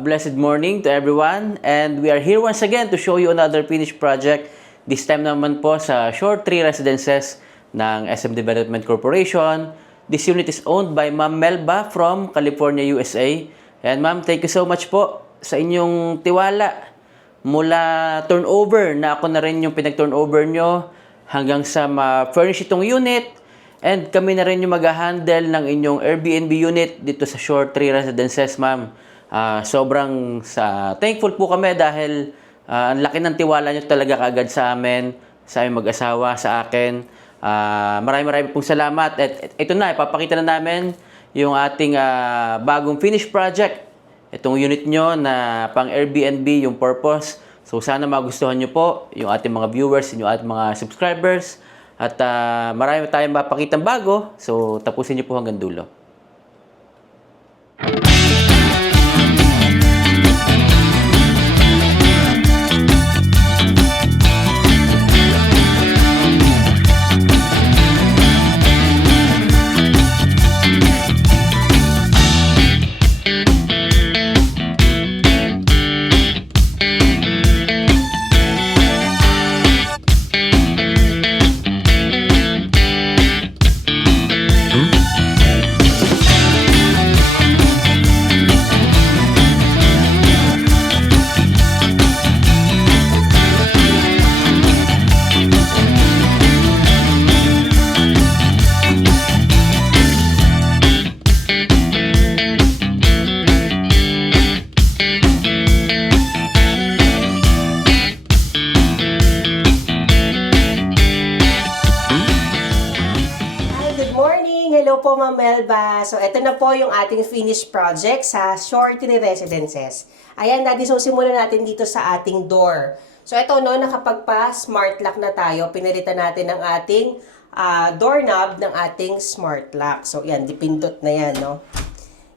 blessed morning to everyone, and we are here once again to show you another finished project. This time naman po sa Shore 3 Residences ng SM Development Corporation. This unit is owned by Ma'am Melba from California, USA. And ma'am, thank you so much po sa inyong tiwala. Mula turnover na ako na rin yung pinag-turnover nyo hanggang sa ma-furnish itong unit. And kami na rin yung mag-handle ng inyong Airbnb unit dito sa Shore 3 Residences, ma'am. Sobrang thankful po kami dahil ang laki ng tiwala nyo talaga kaagad sa amin, sa aming mag-asawa, sa akin. Maraming pong salamat. At ito na, ipapakita na namin yung ating bagong finished project. Itong unit nyo na pang Airbnb, yung purpose. So sana magustuhan nyo po yung ating mga viewers, yung ating mga subscribers. At marami tayong mapakitang bago. So tapusin nyo po hanggang dulo. Hello po, Ma'am Melba. So, ito na po yung ating finished project sa Shore 3 Residences. Ayan, Daddy, so simulan natin dito sa ating door. So, ito, no, nakapagpa-smart lock na tayo. Pinalitan natin ang ating doorknob ng ating smart lock. So, yan, dipindot na yan, no?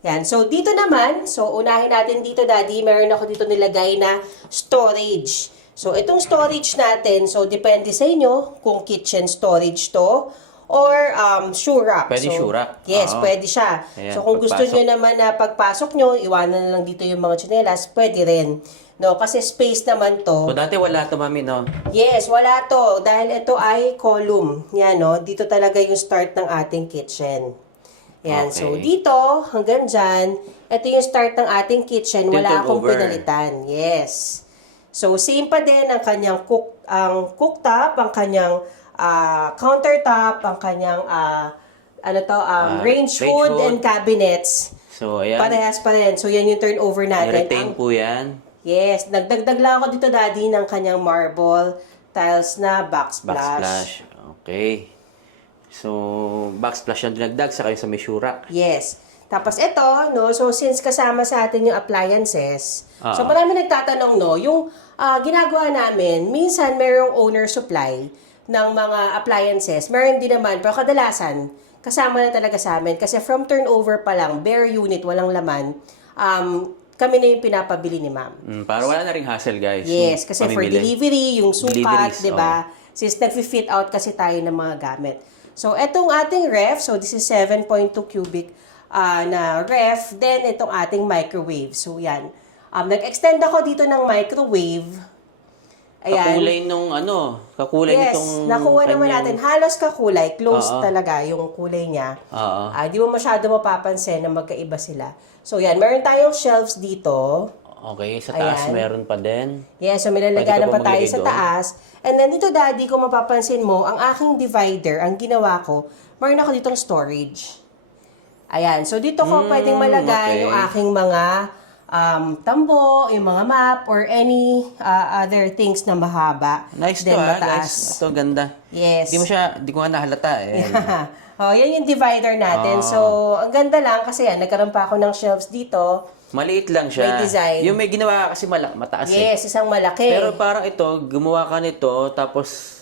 Yan. So, dito naman, so, unahin natin dito, Daddy, meron ako dito nilagay na storage. So, itong storage natin, so, depende sa inyo kung kitchen storage to, or shoe rack. Pwede shoe rack. Yes, pwede siya. Ayan, so kung gusto niyo naman na pagpasok nyo, iwanan na lang dito yung mga tsinelas, pwede rin. No, kasi space naman to. So dati wala to, mami, no? Yes, wala to. Dahil ito ay column. Yan, no? Dito talaga yung start ng ating kitchen. Yan. Okay. So dito, hanggang dyan, ito yung start ng ating kitchen. Wala akong pinalitan. Yes. So same pa din ang kanyang cooktop, ang kanyang countertop, ang kanyang range hood and cabinets. So, ayan. Parehas pa rin. So, yan yung turnover natin. I-retain po yan. Yes. Nagdagdag lang ako dito, Daddy, ng kanyang marble tiles na backsplash. Backsplash. Okay. So, backsplash yung dinagdag sa kayo sa Mishura. Yes. Tapos ito, no, so since kasama sa atin yung appliances, so marami nagtatanong, no, yung ginagawa namin, minsan merong owner supply ng mga appliances. Meron din naman, pero kadalasan, kasama na talaga sa amin. Kasi from turnover pa lang, bare unit, walang laman, kami na yung pinapabili ni ma'am. Para wala na ring hassle, guys. Yes, kasi for delivery, yung sukat, di ba? Since nag-fit out kasi tayo ng mga gamit. So, etong ating ref, so this is 7.2 cubic na ref. Then, itong ating microwave. So, yan. Nag-extend ako dito ng microwave. Ayan. Kakulay yes, nitong nakuha naman natin. Halos kakulay. Close talaga yung kulay niya. Di mo masyado mapapansin na magkaiba sila. So, yan. Meron tayong shelves dito. Okay, sa taas meron pa din. Yes, so may lalaganan pa tayo sa taas. And then dito, Daddy, kung mapapansin mo, ang aking divider, ang ginawa ko, meron ako ditong storage. Ayan. So, dito ko pwedeng malagay yung aking mga tambo, yung mga map, or any other things na mahaba. Nice to, guys. Ito, ganda. Yes. Di ko nga nahalata eh. Yan yung divider natin. So, ang ganda lang kasi yan, nagkaroon pa ako ng shelves dito. Maliit lang siya. May design. Yung may ginawa kasi mataas Yes, isang malaki. Pero parang ito, gumawa ka nito, tapos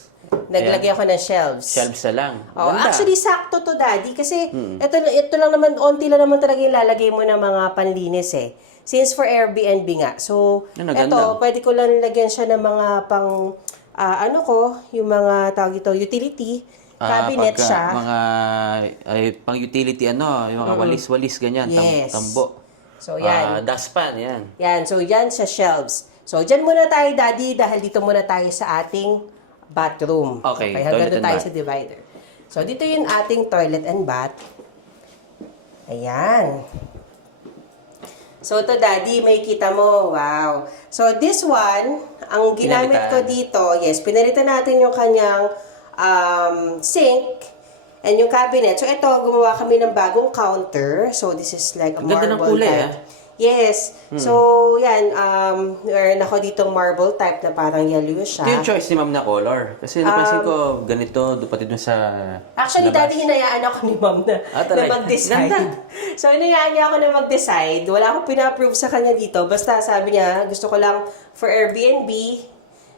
naglagay ako ng shelves. Shelves na lang. Actually, sakto to, Daddy. Kasi ito lang naman, onti lang naman talaga yung lalagay mo ng mga panlinis eh. Since for Airbnb nga. So, ito, pwede ko lang lagyan siya ng mga pang, yung mga tawag ito, utility. Cabinet siya. Mga pang utility yung mga walis-walis ganyan, yes. tambo. So, yan. Dustpan, yan. Yan. So, yan sa shelves. So, dyan muna tayo, Daddy, dahil dito muna tayo sa ating bathroom. Okay, hanggang toilet doon and tayo bath. sa divider. So, dito yung ating toilet and bath. Ayan. So, ito, Daddy, may kita mo. Wow. So, this one, ang ginamit ko dito, yes, pinalitan natin yung kanyang sink and yung cabinet. So, ito, gumawa kami ng bagong counter. So, this is like a Ang ganda ng marble kulay, type. Yes. So, yan, meron ako ditong marble type na parang yellow siya. Ito yung choice ni ma'am na color. Kasi napansin ko, ganito, pati dun sa Actually, labas. dati hinayaan ako ni ma'am na, Talaga? mag-decide. Ganda. So, hinayaan niya ako na mag-decide. Wala akong pina-approve sa kanya dito. Basta sabi niya, gusto ko lang for Airbnb.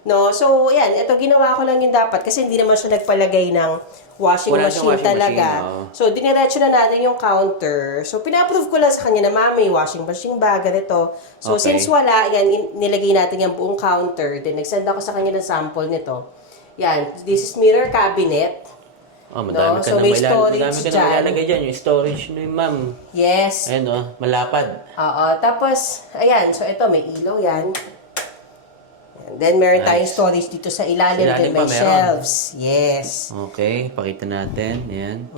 No? So, yan. Ito, ginawa ko lang yung dapat. Kasi hindi naman siya nagpalagay ng washing Wala machine siyang washing talaga. machine, oo. So, diniretso na natin yung counter. So, pina-approve ko lang sa kanya na, may washing machine ba, ganito. So, Okay. since wala, yan, nilagay natin yung buong counter. Then, nag-send ako sa kanya ng sample nito. Yan. This is mirror cabinet. Oh, madami No? ka So, na may storage madami ka na dyan. ilalagay dyan. Yung storage ni ma'am. Yes. Ayan malapad. Oo. Tapos, ayan. So, ito, may ilaw yan. And then, meron tayong storage dito sa ilalim. Sa ilalim Then, pa may meron. shelves. Yes. Okay, pakita natin. Ayan.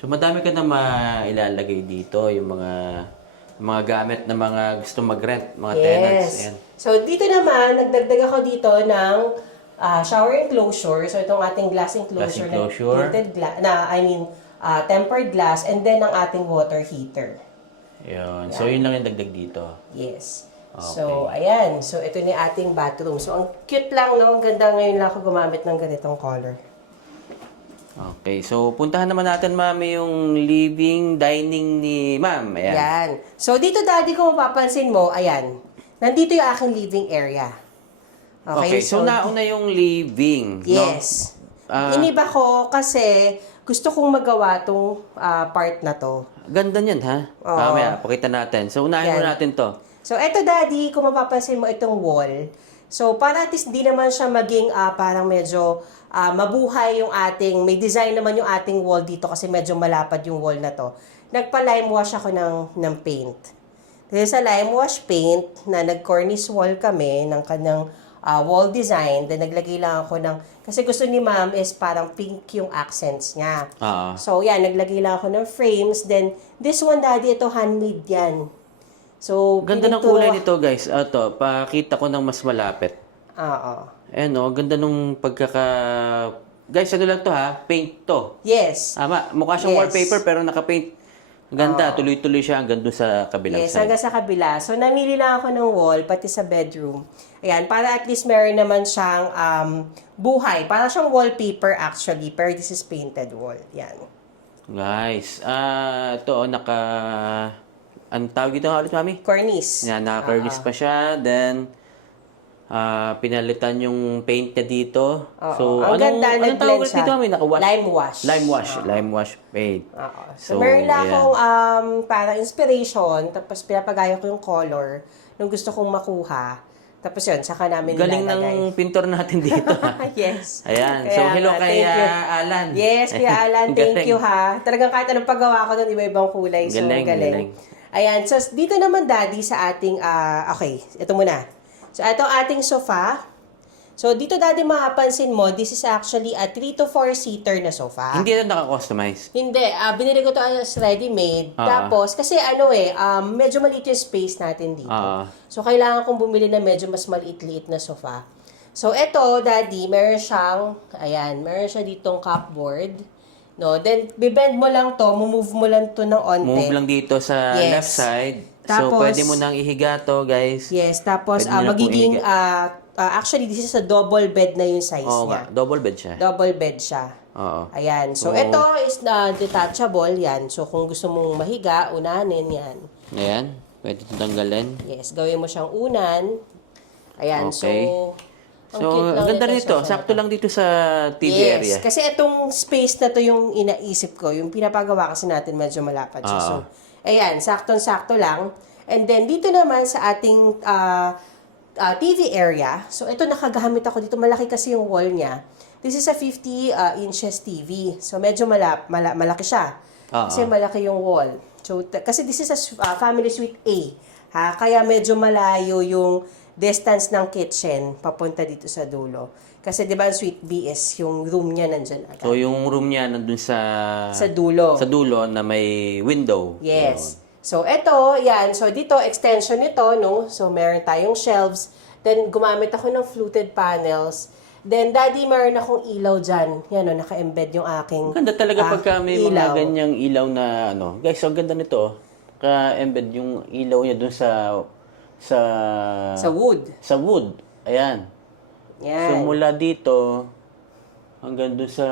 So, madami ka na mailalagay dito. Yung mga gamit na mga gusto mag-rent. Mga tenants. Ayan. So, dito naman, nagdagdag ako dito ng shower enclosure. So, itong ating glass enclosure. Glass enclosure. Tempered glass. And then, ang ating water heater. Yun. So, yun lang yung dagdag dito. Yes. Okay. So, ayan. So, ito na yung ating bathroom. So, ang cute lang, no? Ang ganda ngayon lang ako gumamit ng ganitong color. Okay. So, puntahan naman natin, ma'am, yung living, dining ni ma'am. Ayan. Ayan. So, dito, Daddy, kung mapapansin mo, ayan. Nandito yung aking living area. Okay. So, nauna yung living. Yes. No? Iniba ko kasi gusto kong magawa tong part na to. Ganda niyan, ha? Oo. Mamaya, pakita natin. So, unahin Yan. muna natin to. So, eto, Daddy, kung mapapansin mo itong wall. So, para at least di naman siya maging parang medyo mabuhay yung ating, may design naman yung ating wall dito kasi medyo malapad yung wall na to. Nagpa-lime wash ako ng paint. Dahil sa lime wash paint, na nag-cornice wall kami ng kanyang wall design, then naglagay lang ako ng, kasi gusto ni ma'am is parang pink yung accents niya. Oo. So, yan, naglagay lang ako ng frames. Then, this one, Daddy, ito handmade yan. So, Ganda ng kulay nito, guys. Ito, pakita ko ng mas malapit. Oo. Ayan, ganda nung pagkaka... Guys, ano lang to, ha? Paint to. Yes. Mukha siyang Yes. wallpaper, pero naka-paint. Ang ganda, tuloy-tuloy siya hanggang doon sa kabilang Yes, side. hanggang sa kabila. So, namili lang ako ng wall, pati sa bedroom. Ayan, para at least meron naman siyang buhay. Para siyang wallpaper actually, pero this is painted wall. Yan. Guys, ito, ang tawag dito nga ulit, mami? Cornice. Yan, naka-cornice pa siya. Then, pinalitan yung paint niya dito. Oo. So, Ang ganda, anong tawag nag-blend ulit siya. dito, mami? Lime wash. Lime wash paint. Oo. So, So, meron lang ayan. akong para inspiration, tapos pinapagaya ko yung color nung gusto kong makuha. Tapos yun, saka namin Galing nilalagay. ng pintor natin dito. Yes. Ayan. Kaya So, hello nga, kay thank you. Alan. Yes, Kuya Alan, thank Galing. you ha. Talagang kahit anong paggawa ko doon, iba-ibang kulay. So, Galing, galing. Ayan, so dito naman, Daddy, sa ating, okay, ito muna. So, ito ating sofa. So, dito, Daddy, mapapansin mo, this is actually a 3 to 4 seater na sofa. Hindi ito naka-customize. Hindi, binili ko to as ready-made. Tapos, kasi medyo maliit yung space natin dito. So, kailangan kong bumili na medyo mas maliit-liit na sofa. So, ito, Daddy, meron siya ditong cupboard. No? Then, bibend mo lang to, move mo lang to ng onte. Move lang dito sa Yes. left side. Tapos, so, pwede mo nang ihiga to, guys. Yes, tapos Pwede nyo na magiging, pong actually, this is a double bed na yung size Oo niya. nga, double bed siya. Double bed siya. Oo. Ayan. So, So, ito is detachable. Yan. So, kung gusto mong mahiga, unanin yan. Ayan, pwede ito tanggalin. Yes. Gawin mo siyang unan. Ayan. Okay. So, So, cute lang ang ganda nito, nito. sofa Sakto nito. lang dito sa TV Yes. area. Kasi itong space na to yung inaisip ko. Yung pinapagawa kasi natin medyo malapad siya. So, ayan. Saktong-sakto lang. And then, dito naman sa ating TV area. So, ito nakagamit ako dito. Malaki kasi yung wall niya. This is a 50 inches TV. So, medyo malaki siya. Kasi malaki yung wall. So, kasi this is a family suite A. Ha? Kaya medyo malayo yung distance ng kitchen papunta dito sa dulo. Kasi di ba ang suite B is yung room niya nandyan agad. So, yung room niya nandun Sa dulo. Sa dulo na may window. Yes. So, eto, yan. So, dito, extension nito, no? So, meron tayong shelves. Then, gumamit ako ng fluted panels. Then, Daddy, meron akong ilaw dyan. Yan, no? Naka-embed yung aking Ang ganda talaga pagka may mga ilaw. ganyang ilaw na ano. Guys, ang ganda nito. Ka-embed yung ilaw niya dun sa Sa wood. Sa wood. Ayan. So, Yan. mula dito hanggang dun sa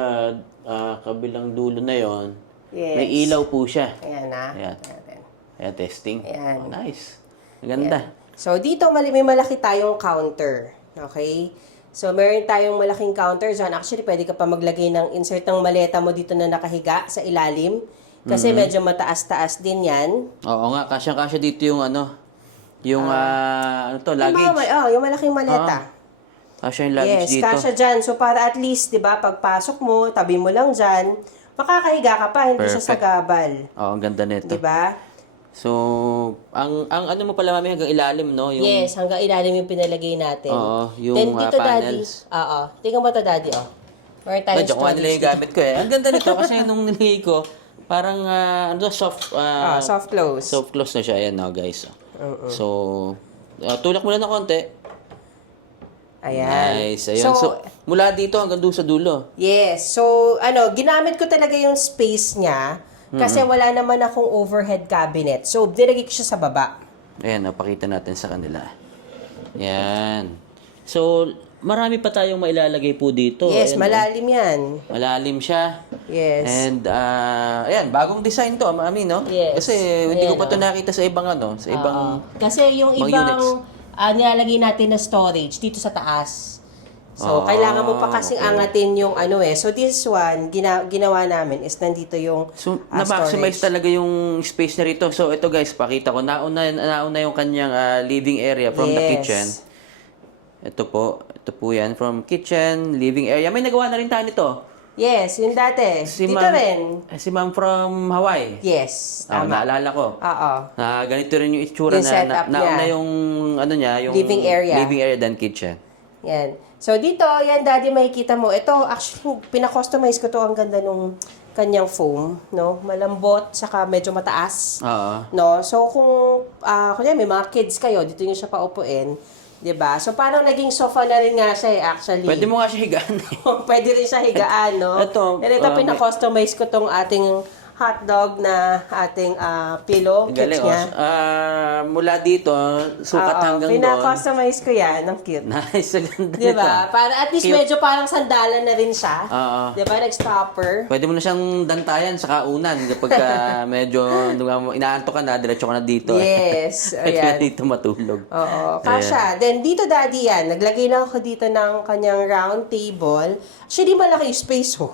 kabilang dulo na yon, Yes. may ilaw po siya. Ayan, na. Ayan. Ayan, testing. Ayan. Oh, nice. Maganda. So, dito may malaki tayong counter. Okay? So, meron tayong malaking counter dyan. Actually, pwede ka pa maglagay ng insert ng maleta mo dito na nakahiga sa ilalim. Kasi medyo mataas-taas din yan. Oo nga, kasyang-kasya dito yung ano, yung ano to, luggage. Yung malaking maleta. Kasya yung luggage Yes, dito. kasya dyan. So, para at least, di ba, pagpasok mo, tabi mo lang dyan, makakahiga ka pa, hindi siya Perfect. sagabal. Oo, ang ganda nito. Di ba? So, ang ano mo pala mami hanggang ilalim, no? Yung, Yes, hanggang ilalim yung pinalagay natin. Oo, yung, Then, dito, panels. Daddy. Oo. Tingnan mo to, Daddy, oh. Meron tayong Medyo kuha nila yung storage dito. gamit ko eh. Ang ganda nito kasi nung nilagay ko, parang soft, Soft close. soft close na siya. Ayan, no, guys. So, tulak mo lang ng konti. Ayan. Nice. Ayun. So, mula dito hanggang doon sa dulo. Yes. So, ginamit ko talaga yung space niya kasi wala naman akong overhead cabinet. So, dinagay ko siya sa baba. Ayan, pakita natin sa kanila. Ayan. So, marami pa tayong mailalagay po dito. Yes, Ayan, malalim yan. malalim siya. Yes. And, ayan, bagong design to, mami, no? Yes. Kasi, hindi ko Ayan, pa to nakita sa ibang, ano, sa ibang, Kasi yung mga ibang units. nilalagay natin na storage dito sa taas. So, kailangan mo pa kasing angatin yung So, this one, ginawa namin is nandito yung so, na-maximize storage. talaga yung space na rito. So, ito guys, pakita ko. Nauna yung kanyang living area from the Yes. kitchen. Ito po yan. From kitchen, living area. May nagawa na rin tayo nito. Yes, yung dati. Dito ma'am- rin. Si ma'am from Hawaii. Yes, Ah, tama. naalala ko. Oo. Na ganito rin yung itsura Yung setup nauna niya. yung ano niya, yung Living area. living area than kitchen. Yan. So, dito, yan, Daddy, makikita mo. Ito, actually, pina-customize ko to. Ang ganda nung kanyang foam, no? Malambot, saka medyo mataas. Oo. No? So, kunya may mga kids kayo, dito nyo siya paupuin. 'Di ba? So, parang naging sofa na rin nga siya, actually. Pwede mo nga siya higaan eh. Pwede rin siya higaan, no? Ito, And ito, pina-customize ko tong ating hotdog na ating pillow kit Galing, niya. mula dito, sukat Oo, hanggang doon. pina-customize ko yan. Ang cute. Nice, ang ganda Di nito. ba? Para at least Cute. medyo parang sandalan na rin siya. Oo. Di ba? Nag-stopper. Pwede mo na siyang dantayan sa kaunan kapag medyo inaanto ka na, diretso ka na dito. Yes. Pwede ka Ayan. dito matulog. Oo, kasha. Then, dito, Daddy, yan. Naglagay lang ako dito ng kanyang round table. Actually, malaki yung space, oh.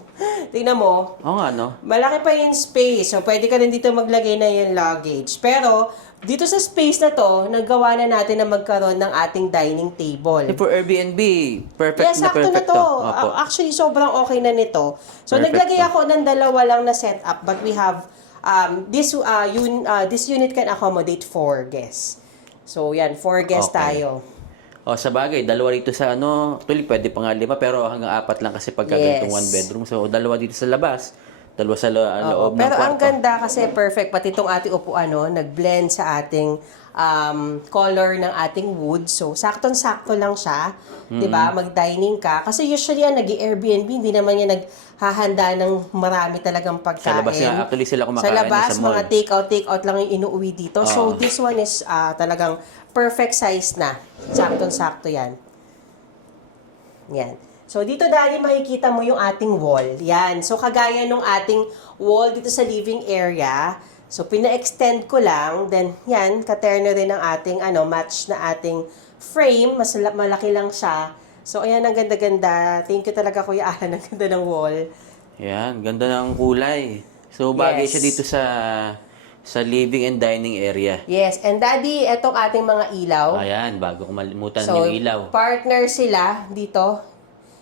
Tingnan mo. Oo nga, no? Malaki pa yung space. So, pwede ka rin dito maglagay na yung luggage. Pero, dito sa space na to, nagawa na natin na magkaroon ng ating dining table. For Airbnb, perfect Yes, na sakto na perfect to. Opo. Actually, sobrang okay na nito. So, Perfect naglagay to. ako ng dalawa lang na setup, but we have, this unit can accommodate 4 guests. So, yan, 4 guests Okay. tayo. O, sa bagay, dalawa dito sa actually pwede pa nga 5, pero hanggang 4 lang kasi pagka Yes. ganitong 1 bedroom. So, dalawa dito sa labas, dalawa sa Oo, loob ng pero kwarto. ang ganda kasi perfect. Pati itong ating upuan, nag-blend sa ating color ng ating wood. So, saktong-sakto lang siya. Di ba? Mag-dining ka. Kasi usually yan, nag-Airbnb, hindi naman yan naghahanda ng marami talagang pagkain. Sa labas nga, actually sila kumakain Sa labas, sa mall. mga take-out lang yung inuuwi dito. So, this one is talagang perfect size na. Saktong-sakto yan. Yan. So, dito, Daddy, makikita mo yung ating wall. Yan. So, kagaya nung ating wall dito sa living area. So, pina-extend ko lang. Then, yan, katerno rin ang ating, match na ating frame. Mas malaki lang siya. So, ayan, ang ganda-ganda. Thank you talaga, Kuya Alan. Ang ganda ng wall. Yan, ganda ng kulay. So, bagay Yes. siya dito sa living and dining area. Yes. And, Daddy, etong ating mga ilaw. Ayan, bago ko malimutan So, yung ilaw. partner sila dito.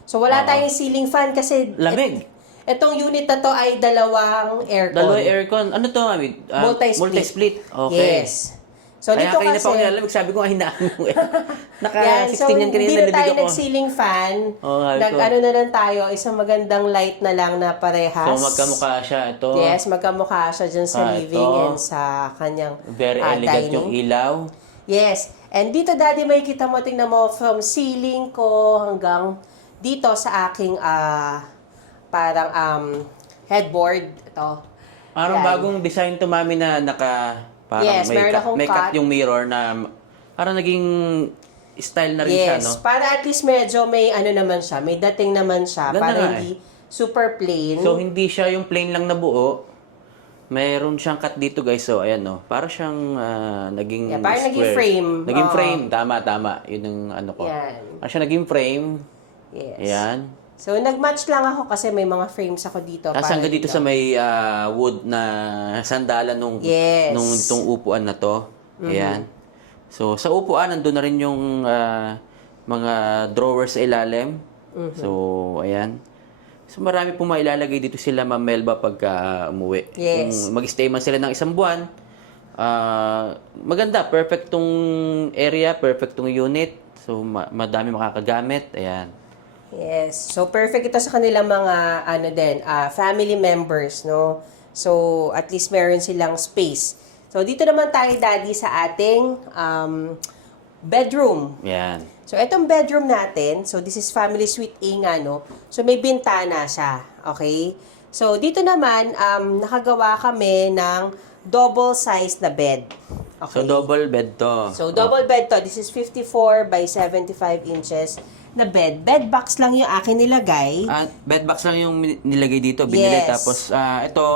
So, wala tayong ceiling fan kasi... Lamig. Itong unit na to ay dalawang aircon. Dalawa aircon. Ano to, mami? Multi-split. Multi-split. Okay. Yes. So, Kaya dito kanina kasi... pa ako nilalamig, sabi ko, hinaan mo eh. Yan, so Naka-16 yan kanina, hindi na tayo nalibig ako. nag-ceiling fan. Oo, Nag-ano na lang tayo, isang magandang light na lang na parehas. So, magkamukha siya. Ito. Yes, magkamukha siya dyan sa living ito. and sa kanyang Very elegant dining. yung ilaw. Yes. And dito, Daddy, may kita mo, tingnan mo, from ceiling ko hanggang dito sa aking parang headboard. Ito. Parang Yan. bagong design to, mami, na parang Yes, meron akong may cut cut. yung mirror na parang naging style na rin siya, no? Yes, para at least medyo may ano naman siya, may dating naman siya. Ganda Para nga hindi super plain. So, hindi siya yung plain lang na buo. Mayroon siyang cut dito, guys. So, ayan, no? Para siyang naging parang square. naging frame. Naging Oo. frame. Tama. Yun yung ano ko. Yan. Para siya naging frame. Yes. Ayan. So, nag-match lang ako kasi may mga frames ako dito. Tapos para hanggang dito sa may wood na sandalan Yes. nung itong upuan na to. Ayan. So, sa upuan, nandun na rin yung mga drawers sa ilalim. So, ayan. So, marami pong mailalagay dito sila, Ma'am Melba, pagka umuwi. Yes. Kung mag-stay man sila ng isang buwan, maganda. Perfect tong area, perfect tong unit. So, madami makakagamit. Ayan. Yes. So, perfect ito sa kanilang mga, family members, no? So, at least meron silang space. So, dito naman tayo, Daddy, sa ating bedroom. Ayan. So, itong bedroom natin, so this is family suite A nga, no? So, may bintana siya, okay? So, dito naman, nakagawa kami ng double-sized na bed. Okay? So, double bed to. So, double bed to. This is 54 by 75 inches na bed. Bed box lang yung akin nilagay. Bed box lang yung nilagay dito, binili. Yes. Tapos, ito,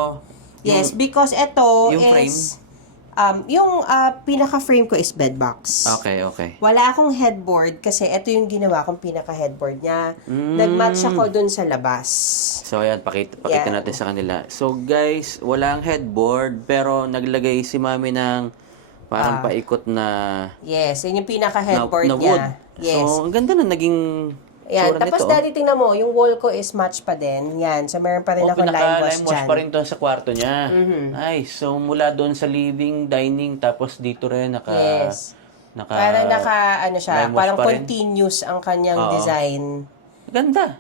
Yes, because ito yung frame? is... yung pinaka-frame ko is bed box. Okay. Wala akong headboard kasi ito yung ginawa kong pinaka-headboard niya. Nag-match ako dun sa labas. So, ayan, pakita Yeah. natin sa kanila. So, guys, walang headboard, pero naglagay si Mami ng parang paikot na Yes, yun yung pinaka-headboard na wood. niya. Yes. So, ang ganda na naging Ayan, tsura tapos nito. dati tingnan mo, yung wall ko is match pa din. Yan, so meron pa rin ako lime wash Pinaka-lime wash dyan. pa rin to sa kwarto niya. Nice. So, mula doon sa living, dining, tapos dito rin Yes. Parang lime wash parang pa rin. continuous ang kanyang Oo. design. Ganda.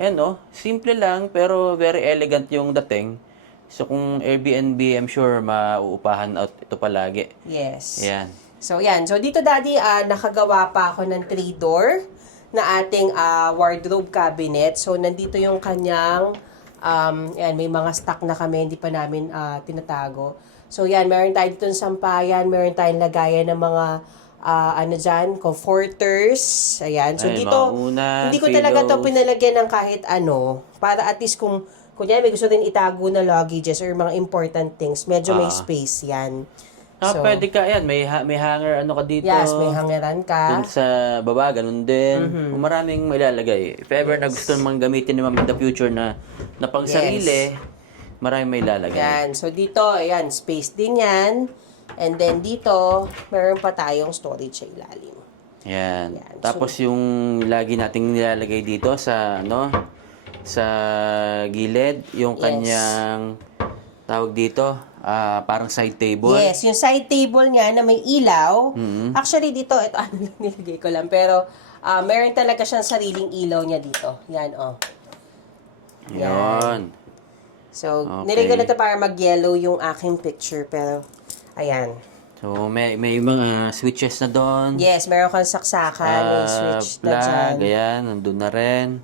Ayan, no? Simple lang, pero very elegant yung dating. So, kung Airbnb, I'm sure mauupahan out ito palagi. Yes. Ayan. So, yan. So, dito, Daddy, nakagawa pa ako ng 3-door na ating wardrobe cabinet. So, nandito yung kanyang, yan, may mga stock na kami, hindi pa namin tinatago. So, yan, meron tayo dito ng sampayan, meron tayong lagayan ng mga, comforters. Ayan. So, Ay, dito, maunan, hindi ko talaga to pillows. pinalagyan ng kahit ano, para at least kung, kunyari, may gusto din itago na luggages or mga important things, medyo may space yan. Pwede ka, ayan, may hanger, ano ka dito. Yes, may hangeran ka. Dun sa baba, ganun din. Kung maraming mailalagay. If ever na gusto naman gamitin ni Ma'am in the future na pang sarili, maraming may lalagay. Yan. So, dito, ayan, space din yan. And then, dito, meron pa tayong storage sa ilalim. Yan. Yan. Tapos yung lagi nating nilalagay dito sa, sa gilid, yung Yes. kanyang, tawag dito, parang side table. Yes, yung side table niya na may ilaw. Actually, dito, ito, nilagay ko lang. Pero, meron talaga siyang sariling ilaw niya dito. Yan, oh. Yun. So, Okay. nilagay ko na ito para mag-yellow yung aking picture. Pero, ayan. So, may mga switches na doon. Yes, meron kang saksakan, may switch na dyan. Plug, ayan, nandun na rin.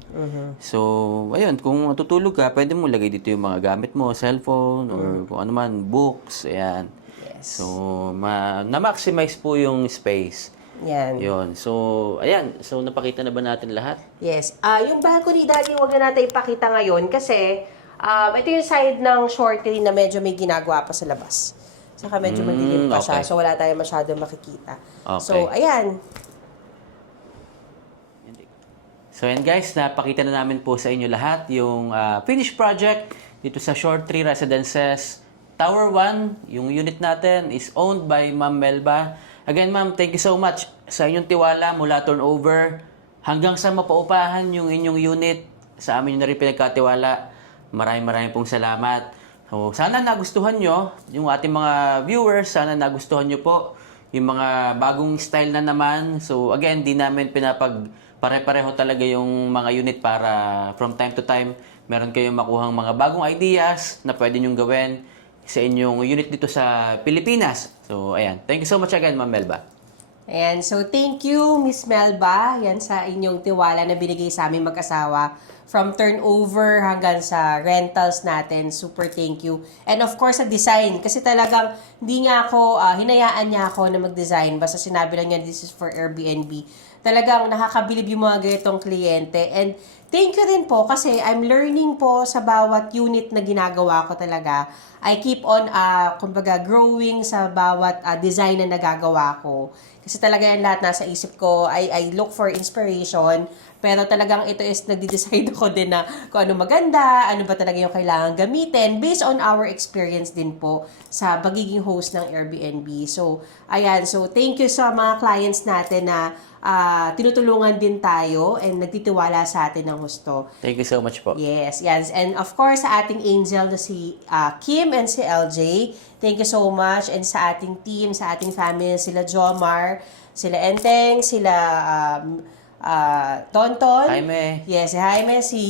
So, ayun, kung tutulog ka, pwede mo lagay dito yung mga gamit mo, cellphone, or kung ano man, books, ayan. Yes. So, na-maximize po yung space. Yan. Yun. So, ayan. So, napakita na ba natin lahat? Yes. Yung balcony, Daddy, huwag na natin ipakita ngayon kasi ito yung side ng shorty na medyo may ginagawa pa sa labas. Saka medyo madilim pa siya, okay. so wala tayong masyadong makikita. Okay. So, ayan. So, ayan guys, napakita na namin po sa inyo lahat yung finished project dito sa Short Tree Residences. Tower 1, yung unit natin is owned by Ma'am Melba. Again, Ma'am, thank you so much sa inyong tiwala mula turnover hanggang sa mapaupahan yung inyong unit. Sa amin yun na rin pinagkatiwala. Maraming pong salamat. So, sana nagustuhan nyo, yung ating mga viewers, sana nagustuhan nyo po yung mga bagong style na naman. So again, di namin pare-pareho talaga yung mga unit para from time to time meron kayong makuhang mga bagong ideas na pwede nyong gawin sa inyong unit dito sa Pilipinas. So ayan, thank you so much again, Ma'am Melba. Ayan, so thank you, Miss Melba, yan sa inyong tiwala na binigay sa aming mag-asawa. From turnover hanggang sa rentals natin, super thank you. And of course, sa design, kasi talagang hindi nga ako, hinayaan niya ako na mag-design. Basta sinabi lang niya, this is for Airbnb. Talagang nakakabilib yung mga ganitong kliyente. And thank you rin po kasi I'm learning po sa bawat unit na ginagawa ko talaga. I keep on, kumbaga, growing sa bawat design na nagagawa ko. Kasi talaga yan lahat nasa isip ko. I look for inspiration. Pero talagang ito is nagde-decide ako din na kung ano maganda, ano ba talaga yung kailangan gamitin based on our experience din po sa pagiging host ng Airbnb. So, ayan. So, thank you sa mga clients natin na tinutulungan din tayo and nagtitiwala sa atin ng gusto. Thank you so much po. Yes. And of course, sa ating angel na si Kim and si LJ, thank you so much. And sa ating team, sa ating family, sila Jomar, sila Enteng, sila Tonton. Jaime. Yes, si Jaime, si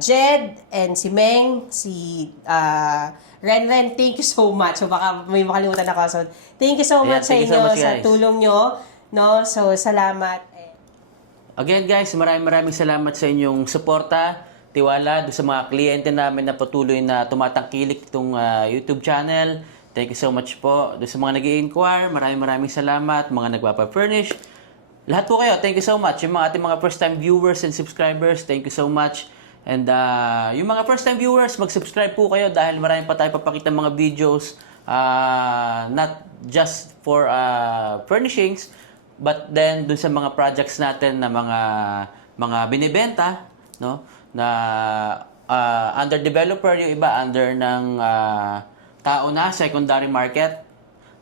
Jed, and si Meng, si Ren. Thank you so much. So baka may makalimutan ako. So thank you so Ayan, much sa thank you so inyo, much, sa guys. tulong nyo. No? So salamat. Again guys, maraming salamat sa inyong suporta, tiwala do sa mga kliyente namin na patuloy na tumatangkilik itong YouTube channel. Thank you so much po. Do sa mga nag-i-inquire, maraming salamat. Mga nagpapa-furnish. Lahat po kayo, thank you so much. Yung mga ating mga first-time viewers and subscribers, thank you so much. And yung mga first-time viewers, mag-subscribe po kayo dahil marami pa tayo papakita mga videos, not just for furnishings, but then dun sa mga projects natin na mga binibenta, no? Na under developer, yung iba under ng tao na secondary market.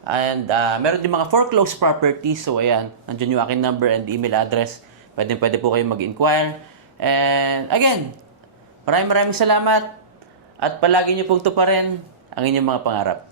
And meron din mga foreclosed properties. So ayan, nandiyan yung akin number and email address. Pwede po kayo mag-inquire. And again, maraming salamat. At palagi niyo pong tuparin ang inyong mga pangarap.